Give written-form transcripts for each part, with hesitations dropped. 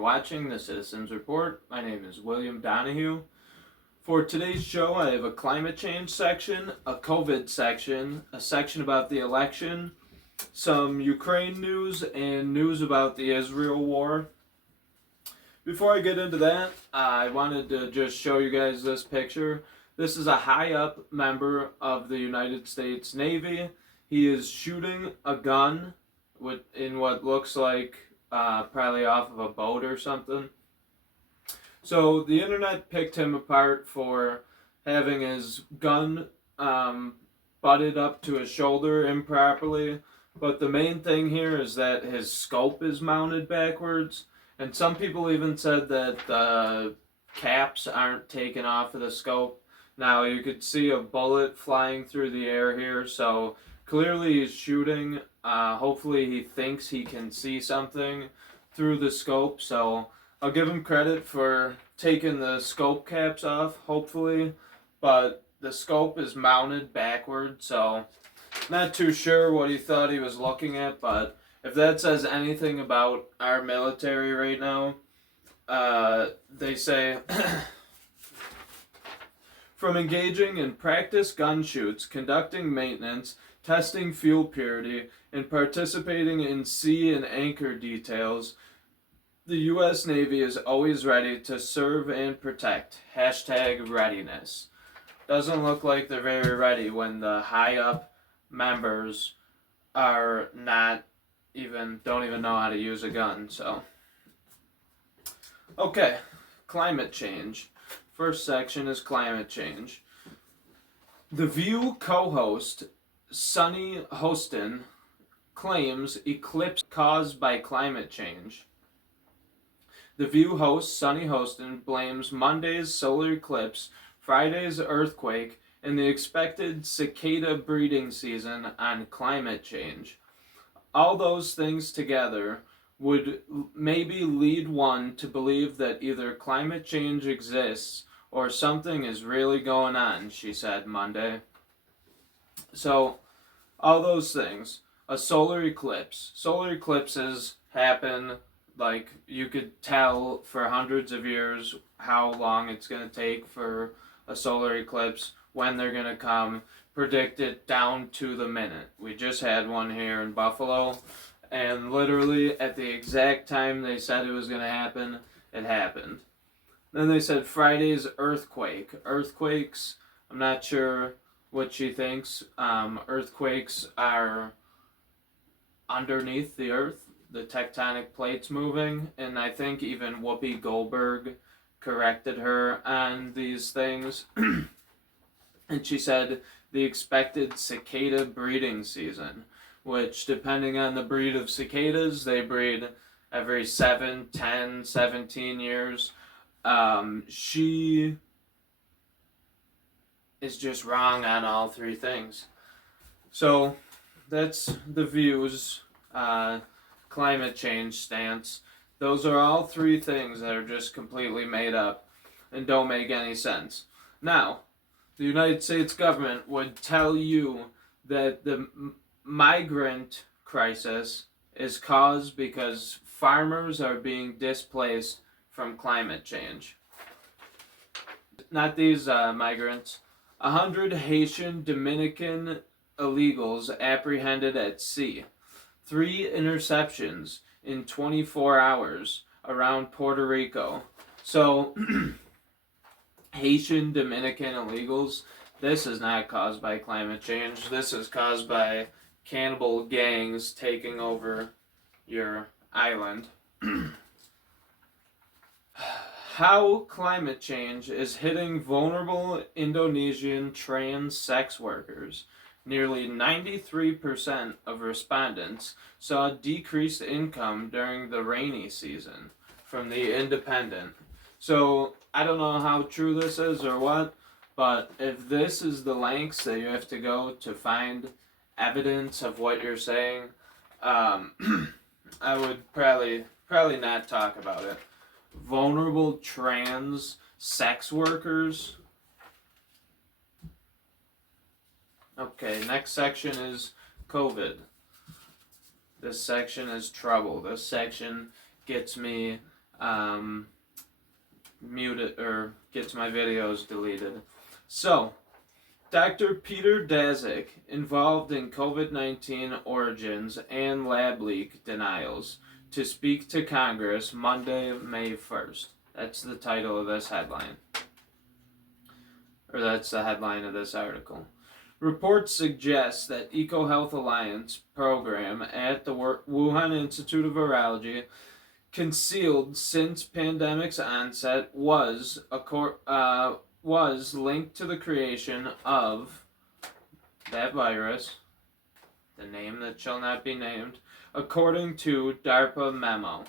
for watching the Citizens Report. My name is William Donahue. For today's show, I have a climate change section, a COVID section, a section about the election, some Ukraine news, and news about the Isreal war. Before I get into that, I wanted to just show you guys this picture. This is a high-up member of the United States Navy. He is shooting a gun in what looks like probably off of a boat or something. So the internet picked him apart for having his gun butted up to his shoulder improperly. But the main thing here is that his scope is mounted backwards. And some people even said that the caps aren't taken off of the scope. Now you could see a bullet flying through the air here, so clearly he's shooting. Hopefully he thinks he can see something through the scope, so I'll give him credit for taking the scope caps off, hopefully. But the scope is mounted backward, so not too sure what he thought he was looking at, but if that says anything about our military right now, they say, from engaging in practice gun shoots, conducting maintenance, testing fuel purity, and participating in sea and anchor details, the U.S. Navy is always ready to serve and protect. #readiness. Doesn't look like they're very ready when the high-up members are don't even know how to use a gun, so. Okay, climate change. First section is climate change. The View co-host Sunny Hostin claims eclipse caused by climate change. The View host Sunny Hostin blames Monday's solar eclipse, Friday's earthquake, and the expected cicada breeding season on climate change. All those things together would maybe lead one to believe that either climate change exists or something is really going on, she said Monday. So, all those things. A solar eclipse. Solar eclipses happen, like, you could tell for hundreds of years how long it's going to take for a solar eclipse, when they're going to come, predict it down to the minute. We just had one here in Buffalo, and literally at the exact time they said it was going to happen, it happened. Then they said Friday's earthquake. Earthquakes, I'm not sure what she thinks. Earthquakes are underneath the earth, the tectonic plates moving, and I think even Whoopi Goldberg corrected her on these things. And she said the expected cicada breeding season, which depending on the breed of cicadas, they breed every 7, 10, 17 years. She is just wrong on all three things. So that's the View's climate change stance. Those are all three things that are just completely made up and don't make any sense. Now, the United States government would tell you that the migrant crisis is caused because farmers are being displaced from climate change. Not these migrants. 100 Haitian Dominican illegals apprehended at sea. 3 interceptions in 24 hours around Puerto Rico. So, Haitian Dominican illegals, this is not caused by climate change. This is caused by cannibal gangs taking over your island. How climate change is hitting vulnerable Indonesian trans sex workers. Nearly 93% of respondents saw decreased income during the rainy season, from the Independent. So, I don't know how true this is or what, but if this is the lengths that you have to go to find evidence of what you're saying, I would probably not talk about it. Vulnerable trans sex workers. Okay, next section is COVID. This section is trouble. This section gets me mute it or gets my videos deleted. So, Dr. Peter Daszak, involved in COVID-19 origins and lab leak denials, to speak to Congress Monday, May 1st. That's the title of this headline. Or that's the headline of this article. Reports suggest that EcoHealth Alliance program at the Wuhan Institute of Virology, concealed since pandemic's onset, was linked to the creation of that virus, the name that shall not be named, according to DARPA memo.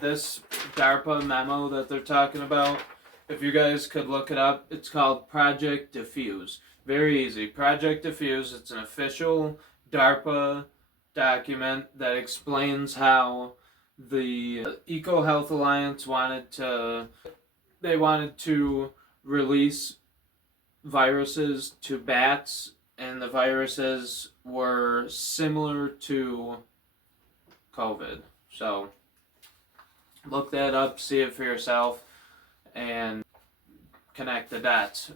This DARPA memo that they're talking about, if you guys could look it up, it's called Project Diffuse. Very easy. Project Diffuse, it's an official DARPA document that explains how the EcoHealth Alliance wanted to release viruses to bats, and the viruses were similar to COVID. So look that up, see it for yourself, and connect the dots.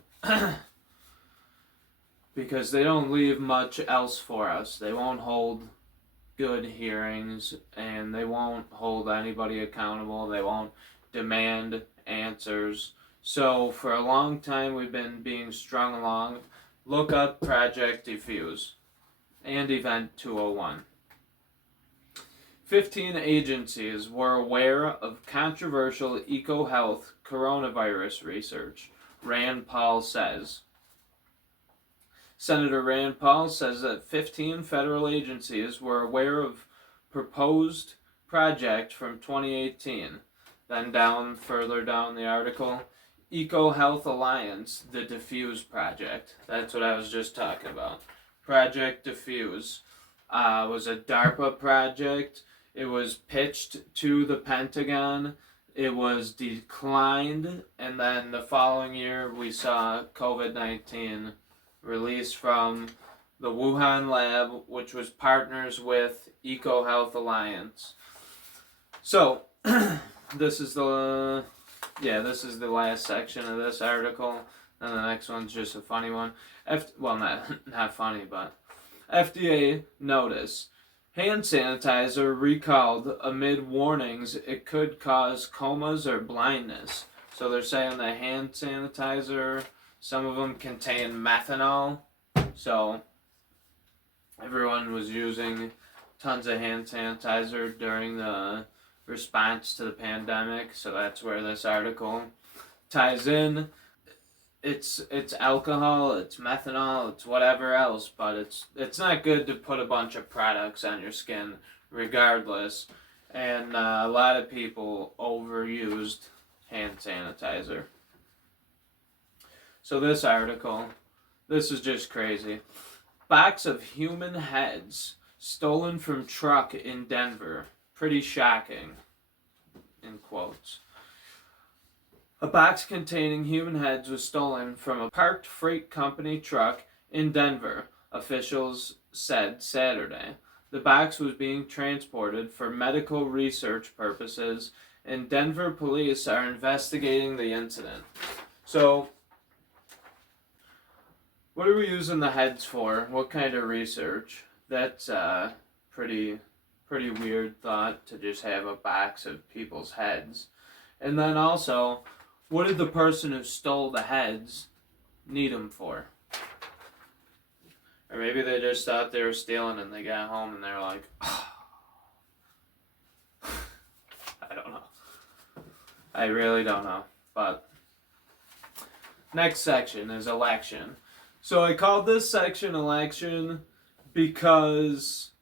Because they don't leave much else for us. They won't hold good hearings, and they won't hold anybody accountable. They won't demand answers. So for a long time we've been being strung along. Look up Project Diffuse and Event 201. 15 agencies were aware of controversial EcoHealth coronavirus research, Rand Paul says. Senator Rand Paul says that 15 federal agencies were aware of proposed project from 2018. Then further down the article, EcoHealth Alliance, the Diffuse Project. That's what I was just talking about. Project Diffuse was a DARPA project. It was pitched to the Pentagon. It was declined, and then the following year we saw COVID-19 released from the Wuhan lab, which was partners with EcoHealth Alliance. So, this is the last section of this article, and the next one's just a funny one. Not funny, but FDA notice. Hand sanitizer recalled amid warnings it could cause comas or blindness. So they're saying the hand sanitizer, some of them contain methanol. So everyone was using tons of hand sanitizer during the response to the pandemic. So that's where this article ties in. It's alcohol, it's methanol, it's whatever else, but it's not good to put a bunch of products on your skin regardless. And a lot of people overused hand sanitizer. So this article, this is just crazy. Box of human heads stolen from truck in Denver. Pretty shocking, in quotes. A box containing human heads was stolen from a parked freight company truck in Denver, officials said Saturday. The box was being transported for medical research purposes, and Denver police are investigating the incident. So, what are we using the heads for? What kind of research? That's a pretty weird thought, to just have a box of people's heads. And then also, what did the person who stole the heads need them for? Or maybe they just thought they were stealing and they got home and they're like, oh. I don't know. I really don't know. But next section is election. So I called this section election because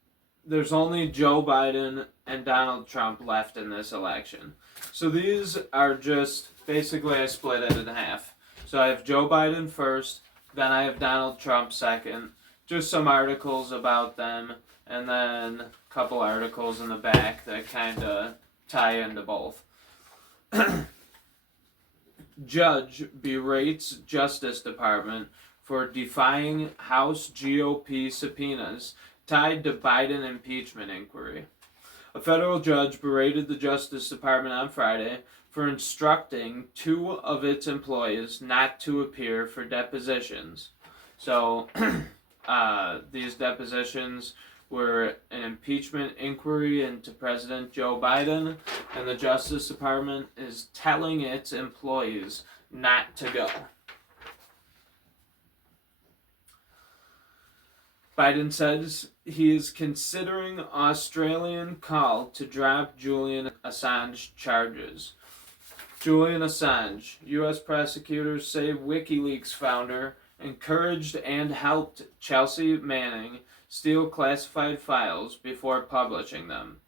there's only Joe Biden and Donald Trump left in this election. So these are just, basically I split it in half. So I have Joe Biden first, then I have Donald Trump second, just some articles about them, and then a couple articles in the back that kind of tie into both. Judge berates Justice Department for defying House GOP subpoenas tied to Biden impeachment inquiry. A federal judge berated the Justice Department on Friday for instructing 2 of its employees not to appear for depositions. So, these depositions were an impeachment inquiry into President Joe Biden, and the Justice Department is telling its employees not to go. Biden says he is considering Australian call to drop Julian Assange charges. Julian Assange, U.S. prosecutors say WikiLeaks founder encouraged and helped Chelsea Manning steal classified files before publishing them.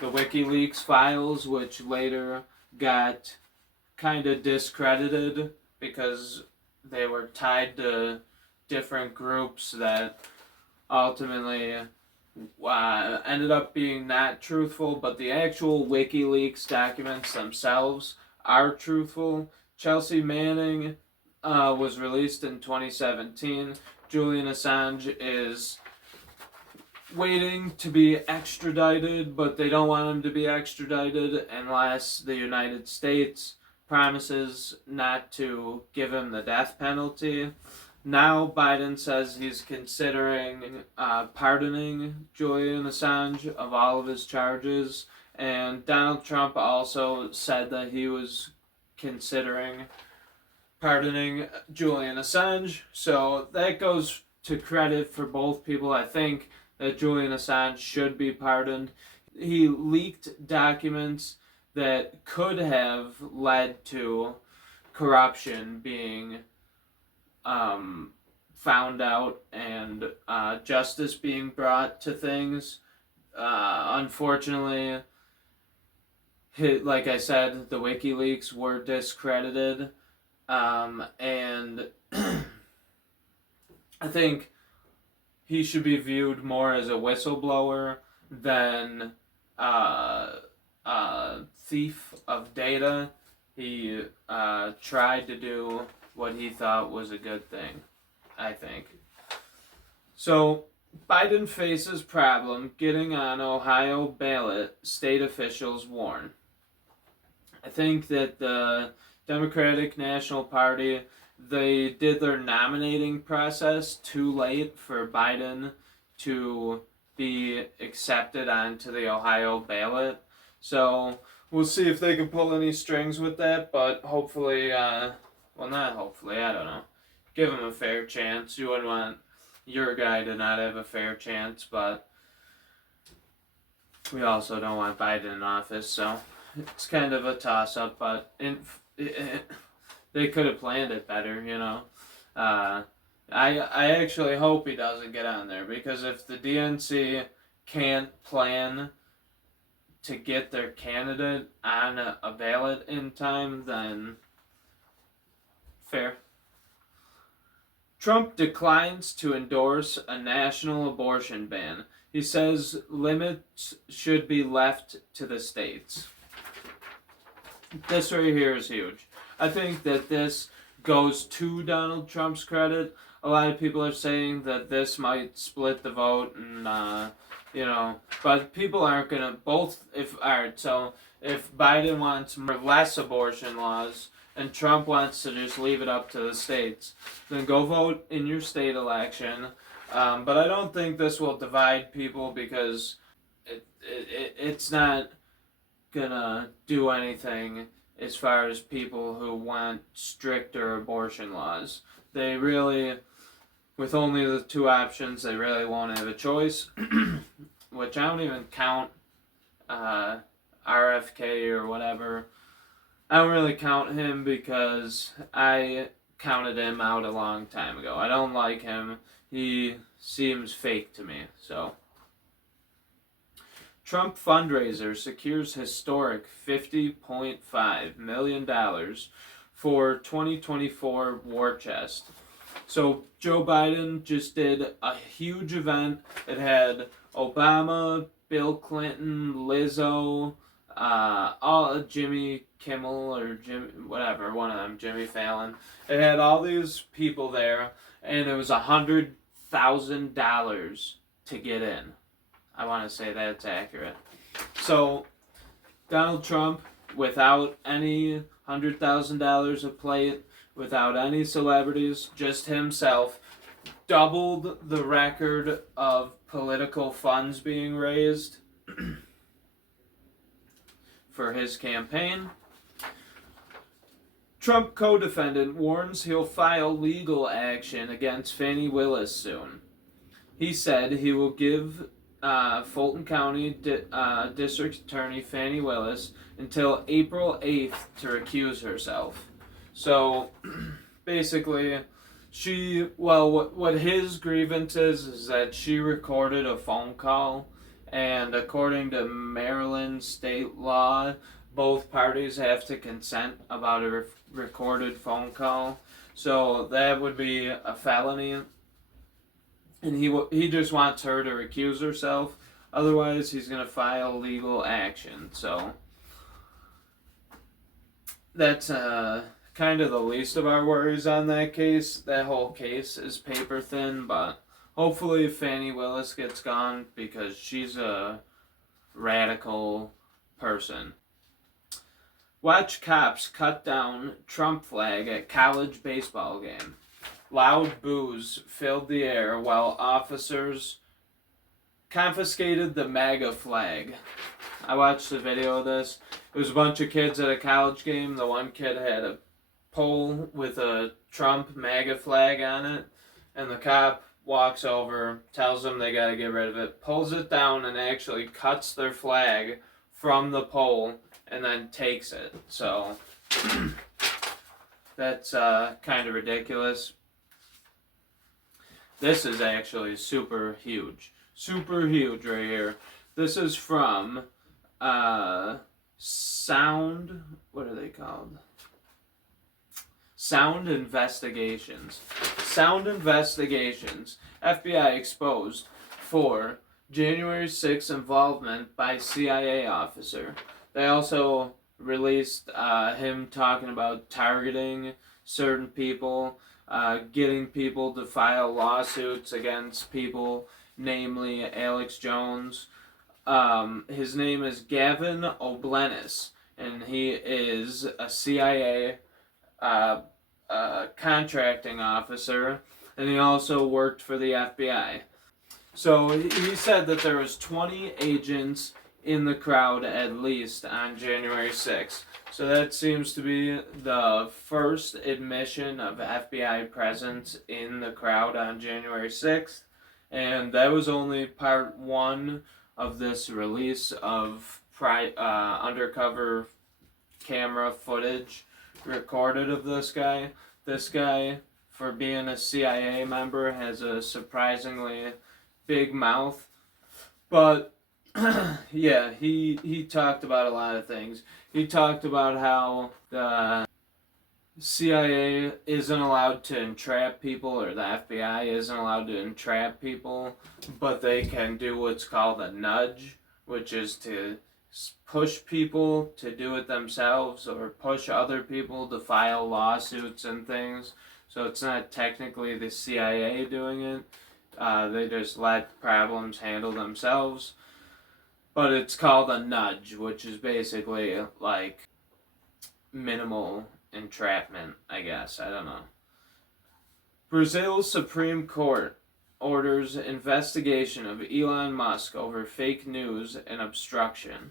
The WikiLeaks files, which later got kind of discredited because they were tied to different groups that ultimately ended up being not truthful, but the actual WikiLeaks documents themselves are truthful. Chelsea Manning was released in 2017. Julian Assange is waiting to be extradited, but they don't want him to be extradited unless the United States promises not to give him the death penalty. Now Biden says he's considering pardoning Julian Assange of all of his charges, and Donald Trump also said that he was considering pardoning Julian Assange. So that goes to credit for both people. I think that Julian Assange should be pardoned. He leaked documents that could have led to corruption being found out and justice being brought to things. Unfortunately, like I said, the WikiLeaks were discredited, and I think he should be viewed more as a whistleblower than thief of data. He tried to do what he thought was a good thing, I think. So, Biden faces problem getting on Ohio ballot, state officials warn. I think that the Democratic National Party, they did their nominating process too late for Biden to be accepted onto the Ohio ballot. So we'll see if they can pull any strings with that, but hopefully, well, not hopefully, I don't know. Give him a fair chance. You wouldn't want your guy to not have a fair chance, but we also don't want Biden in office, so it's kind of a toss-up, but they could have planned it better, you know. I actually hope he doesn't get on there, because if the DNC can't plan to get their candidate on a ballot in time, then fair. Trump declines to endorse a national abortion ban. He says limits should be left to the states. This right here is huge. I think that this goes to Donald Trump's credit. A lot of people are saying that this might split the vote, and but people aren't gonna so if Biden wants more less abortion laws and Trump wants to just leave it up to the states, then go vote in your state election. But I don't think this will divide people, because it's not gonna do anything as far as people who want stricter abortion laws. They really, with only the 2 options, they really won't have a choice, which I don't even count RFK or whatever. I don't really count him because I counted him out a long time ago. I don't like him. He seems fake to me, so. Trump fundraiser secures historic $50.5 million for 2024 war chest. So Joe Biden just did a huge event. It had Obama, Bill Clinton, Lizzo, all Jimmy Kimmel or whatever, one of them, Jimmy Fallon. It had all these people there, and it was $100,000 to get in. I want to say that's accurate. So, Donald Trump, without any $100,000 of plate, without any celebrities, just himself, doubled the record of political funds being raised for his campaign. Trump co-defendant warns he'll file legal action against Fani Willis soon. He said he will give Fulton County District Attorney Fani Willis until April 8th to recuse herself. So, basically, what his grievance is that she recorded a phone call, and according to Maryland state law, both parties have to consent about a recorded phone call. So that would be a felony. And he just wants her to recuse herself. Otherwise, he's going to file legal action. So that's kind of the least of our worries on that case. That whole case is paper thin, but hopefully Fani Willis gets gone because she's a radical person. Watch cops cut down Trump flag at college baseball game. Loud boos filled the air while officers confiscated the MAGA flag. I watched the video of this. It was a bunch of kids at a college game. The one kid had a pole with a Trump MAGA flag on it, and the cop walks over, tells them they gotta get rid of it, pulls it down, and actually cuts their flag from the pole and then takes it. So that's kind of ridiculous. This is actually super huge right here. This is from Sound, what are they called? Sound Investigations. Sound Investigations. FBI exposed for January 6th involvement by CIA officer. They also released him talking about targeting certain people, getting people to file lawsuits against people, namely Alex Jones. His name is Gavin O'Blenis, and he is a CIA contracting officer, and he also worked for the FBI. So he said that there was 20 agents in the crowd at least on January 6th. So that seems to be the first admission of FBI presence in the crowd on January 6th. And that was only part one of this release of undercover camera footage recorded of this guy. This guy, for being a CIA member, has a surprisingly big mouth. But yeah, he talked about a lot of things. He talked about how the CIA isn't allowed to entrap people, or the FBI isn't allowed to entrap people, but they can do what's called a nudge, which is to push people to do it themselves or push other people to file lawsuits and things. So it's not technically the CIA doing it. They just let problems handle themselves. But it's called a nudge, which is basically like minimal entrapment, I guess. I don't know. Brazil's Supreme Court orders investigation of Elon Musk over fake news and obstruction.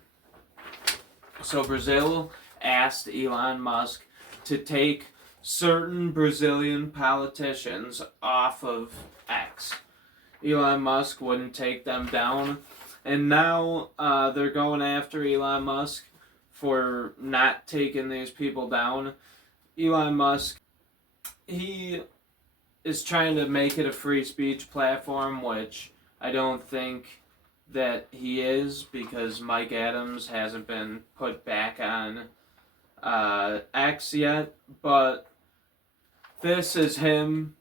So Brazil asked Elon Musk to take certain Brazilian politicians off of X. Elon Musk wouldn't take them down, and now they're going after Elon Musk for not taking these people down. Elon Musk, he is trying to make it a free speech platform, which I don't think that he is, because Mike Adams hasn't been put back on X yet. But this is him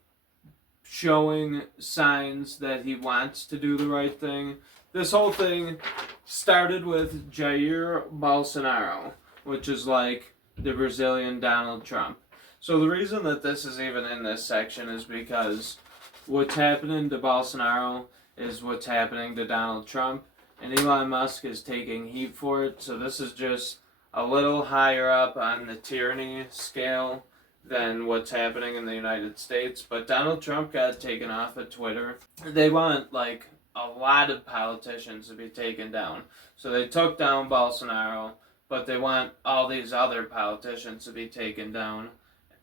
showing signs that he wants to do the right thing. This whole thing started with Jair Bolsonaro, which is like the Brazilian Donald Trump. So the reason that this is even in this section is because what's happening to Bolsonaro is what's happening to Donald Trump, and Elon Musk is taking heat for it. So this is just a little higher up on the tyranny scale than what's happening in the United States. But Donald Trump got taken off of Twitter. They want like a lot of politicians to be taken down. So they took down Bolsonaro, but they want all these other politicians to be taken down.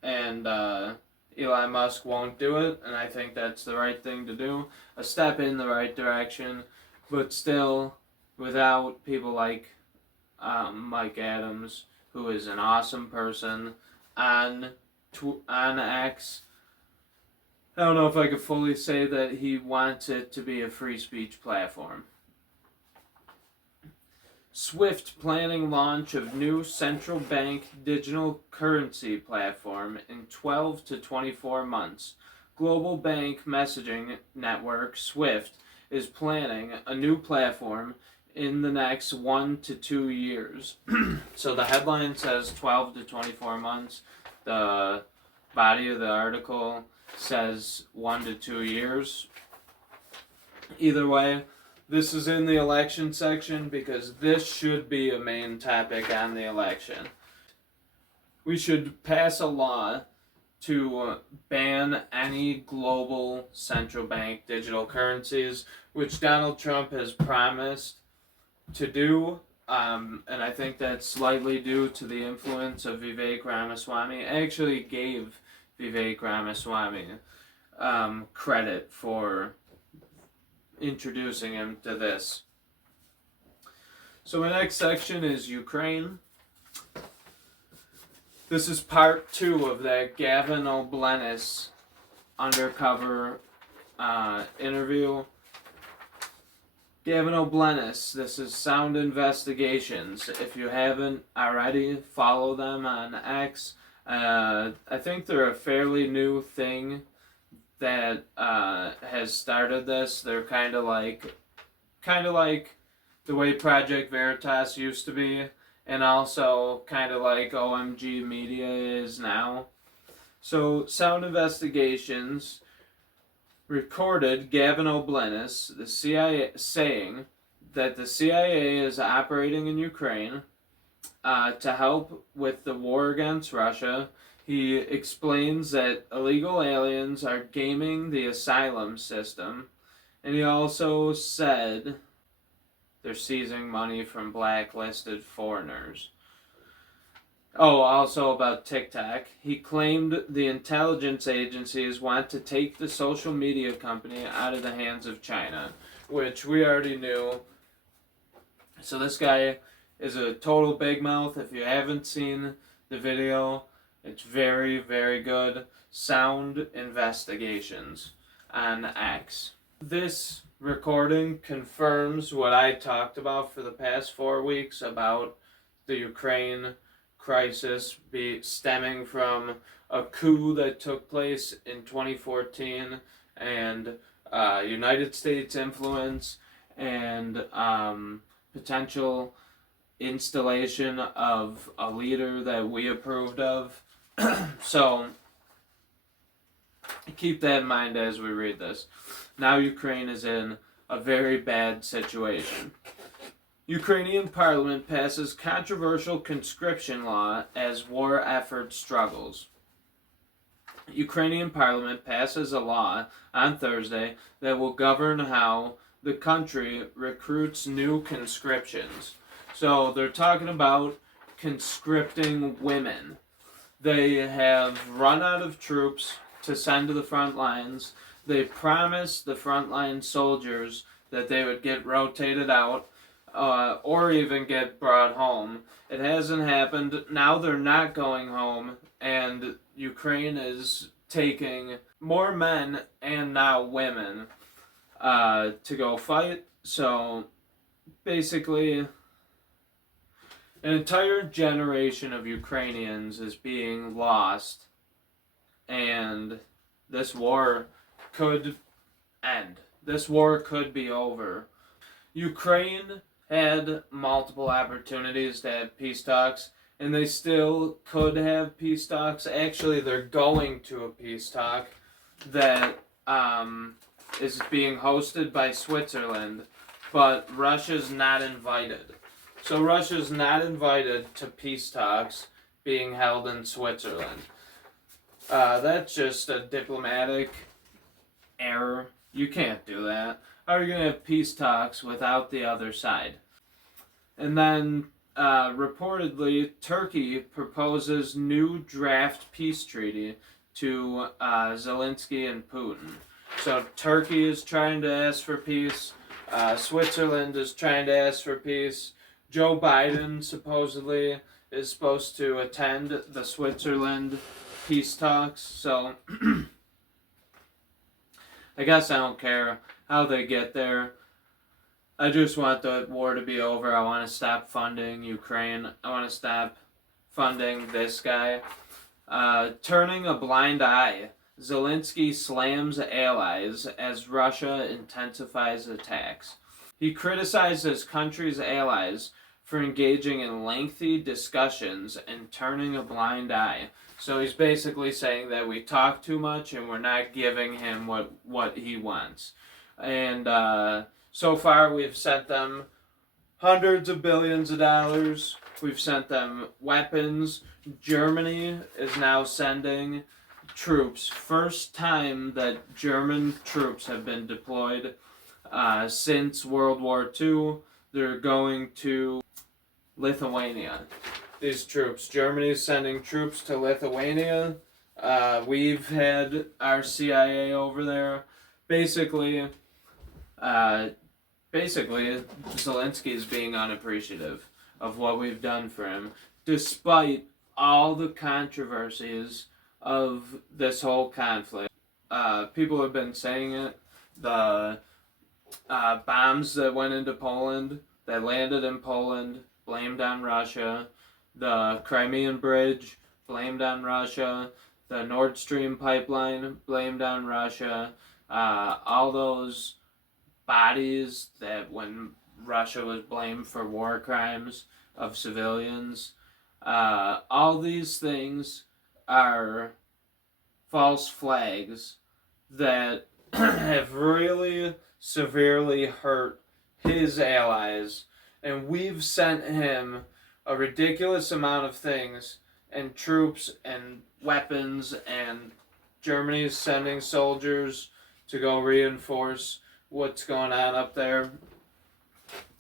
And Elon Musk won't do it, and I think that's the right thing to do. A step in the right direction, but still without people like Mike Adams, who is an awesome person on X. I don't know if I could fully say that he wants it to be a free speech platform. SWIFT planning launch of new central bank digital currency platform in 12 to 24 months. Global bank messaging network SWIFT is planning a new platform in the next 1 to 2 years. So the headline says 12 to 24 months. The body of the article says 1 to 2 years. Either way, this is in the election section because this should be a main topic on the election. We should pass a law to ban any global central bank digital currencies, which Donald Trump has promised to do. And I think that's slightly due to the influence of Vivek Ramaswamy. I actually gave Vivek Ramaswamy credit for introducing him to this. So my next section is Ukraine. This is part 2 of that Gavin O'Blennis undercover interview. Gavin O'Blennis, this is Sound Investigations. If you haven't already, follow them on X. I think they're a fairly new thing that has started this. They're kind of like the way Project Veritas used to be, and also kind of like OMG Media is now. So Sound Investigations recorded Gavin O'Blennis, the CIA, saying that the CIA is operating in Ukraine to help with the war against Russia. He explains that illegal aliens are gaming the asylum system, and he also said they're seizing money from blacklisted foreigners. Oh, also about TikTok. He claimed the intelligence agencies want to take the social media company out of the hands of China, which we already knew. So this guy is a total big mouth. If you haven't seen the video, it's very, very good. Sound Investigations on X. This recording confirms what I talked about for the past 4 weeks about the Ukraine crisis stemming from a coup that took place in 2014 and United States influence and potential installation of a leader that we approved of. So keep that in mind as we read this. Now Ukraine is in a very bad situation. Ukrainian parliament passes controversial conscription law as war effort struggles. Ukrainian parliament passes a law on Thursday that will govern how the country recruits new conscriptions. So they're talking about conscripting women. They have run out of troops to send to the front lines. They promised the frontline soldiers that they would get rotated out or even get brought home. It hasn't happened. Now they're not going home, and Ukraine is taking more men and now women to go fight. So basically, an entire generation of Ukrainians is being lost, and this war could end. This war could be over. Ukraine had multiple opportunities to have peace talks, and they still could have peace talks. Actually, they're going to a peace talk that is being hosted by Switzerland. but Russia's not invited. So Russia's not invited to peace talks being held in Switzerland. That's just a diplomatic error. You can't do that. How are you going to have peace talks without the other side? And then, reportedly, Turkey proposes new draft peace treaty to Zelensky and Putin. So Turkey is trying to ask for peace. Switzerland is trying to ask for peace. Joe Biden supposedly is supposed to attend the Switzerland peace talks. So I guess I don't care how they get there. I just want the war to be over. I want to stop funding Ukraine. I want to stop funding this guy. Turning a blind eye. Zelensky slams allies as Russia intensifies attacks. He criticized his country's allies for engaging in lengthy discussions and turning a blind eye. So he's basically saying that we talk too much and we're not giving him what he wants. And so far we've sent them hundreds of billions of dollars. We've sent them weapons. Germany is now sending troops. First time that German troops have been deployed since World War II. They're going to Lithuania. These troops. Germany's sending troops to Lithuania. We've had our CIA over there. Basically, Zelensky is being unappreciative of what we've done for him, despite all the controversies of this whole conflict. People have been saying it. The bombs that went into Poland, that landed in Poland, blamed on Russia. The Crimean Bridge, blamed on Russia. The Nord Stream pipeline, blamed on Russia. All those bodies that when Russia was blamed for war crimes of civilians, all these things are false flags that have really severely hurt his allies, and we've sent him a ridiculous amount of things and troops and weapons, and Germany's sending soldiers to go reinforce what's going on up there.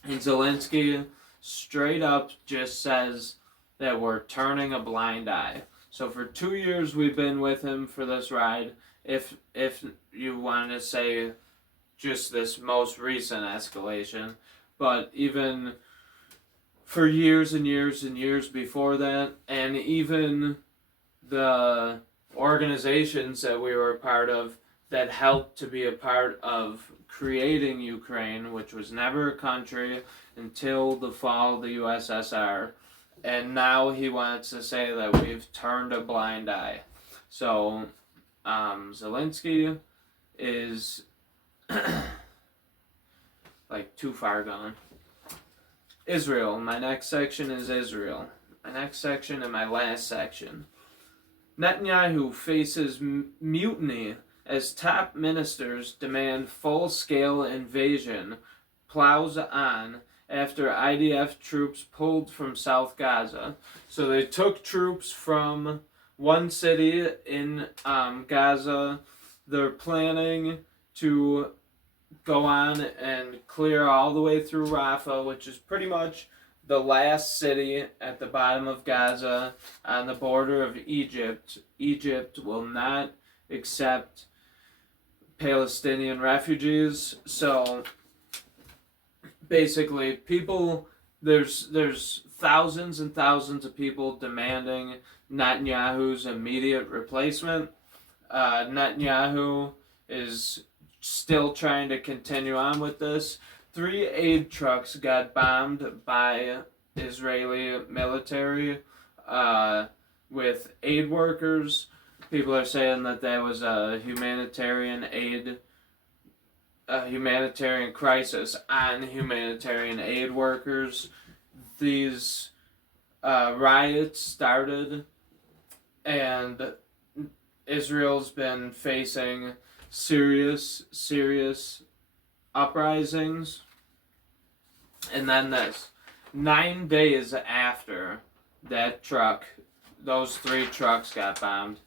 And Zelensky straight up just says that we're turning a blind eye. So for 2 years we've been with him for this ride. If you want to say just this most recent escalation, but even for years and years and years before that, and even the organizations that we were a part of that helped to be a part of creating Ukraine, which was never a country until the fall of the USSR, and now he wants to say that we've turned a blind eye. So Zelensky is like too far gone. Israel. My next section is Israel. My next section and my last section. Netanyahu faces mutiny as top ministers demand full-scale invasion plows on after IDF troops pulled from South Gaza. So they took troops from one city in Gaza. They're planning to go on and clear all the way through Rafah, which is pretty much the last city at the bottom of Gaza on the border of Egypt. Egypt will not accept Palestinian refugees. So basically, there's thousands and thousands of people demanding Netanyahu's immediate replacement. Netanyahu is still trying to continue on with this. 3 aid trucks got bombed by Israeli military with aid workers. People are saying that was a humanitarian crisis on humanitarian aid workers. These riots started, and Israel's been facing serious uprisings. And then this. 9 days after that truck, those 3 trucks got bombed,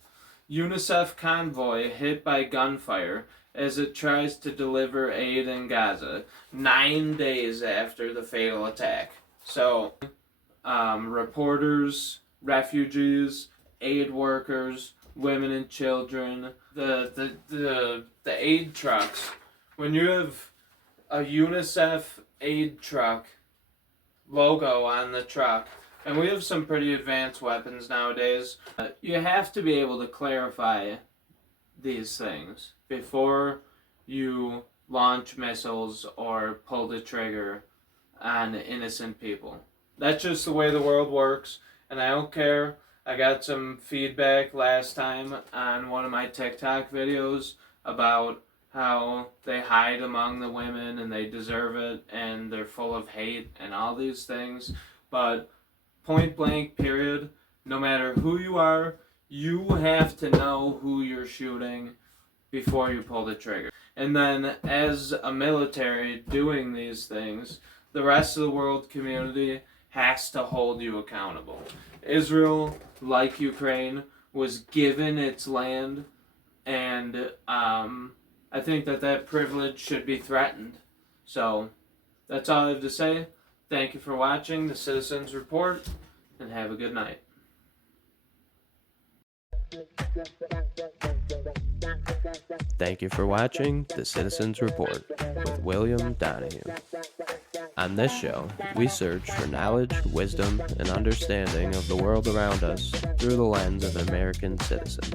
UNICEF convoy hit by gunfire as it tries to deliver aid in Gaza. 9 days after the fatal attack. So, reporters, refugees, aid workers, women and children, the aid trucks. When you have a UNICEF aid truck logo on the truck, and we have some pretty advanced weapons nowadays, you have to be able to clarify these things before you launch missiles or pull the trigger on innocent people. That's just the way the world works, and I don't care. I got some feedback last time on one of my TikTok videos about how they hide among the women and they deserve it and they're full of hate and all these things. But point blank period, no matter who you are, you have to know who you're shooting before you pull the trigger. And then as a military doing these things, the rest of the world community has to hold you accountable. Israel, like Ukraine, was given its land, and I think that privilege should be threatened. So, that's all I have to say. Thank you for watching the Citizens Report, and have a good night. Thank you for watching the Citizens Report with William Donahue. On this show, we search for knowledge, wisdom, and understanding of the world around us through the lens of an American citizen.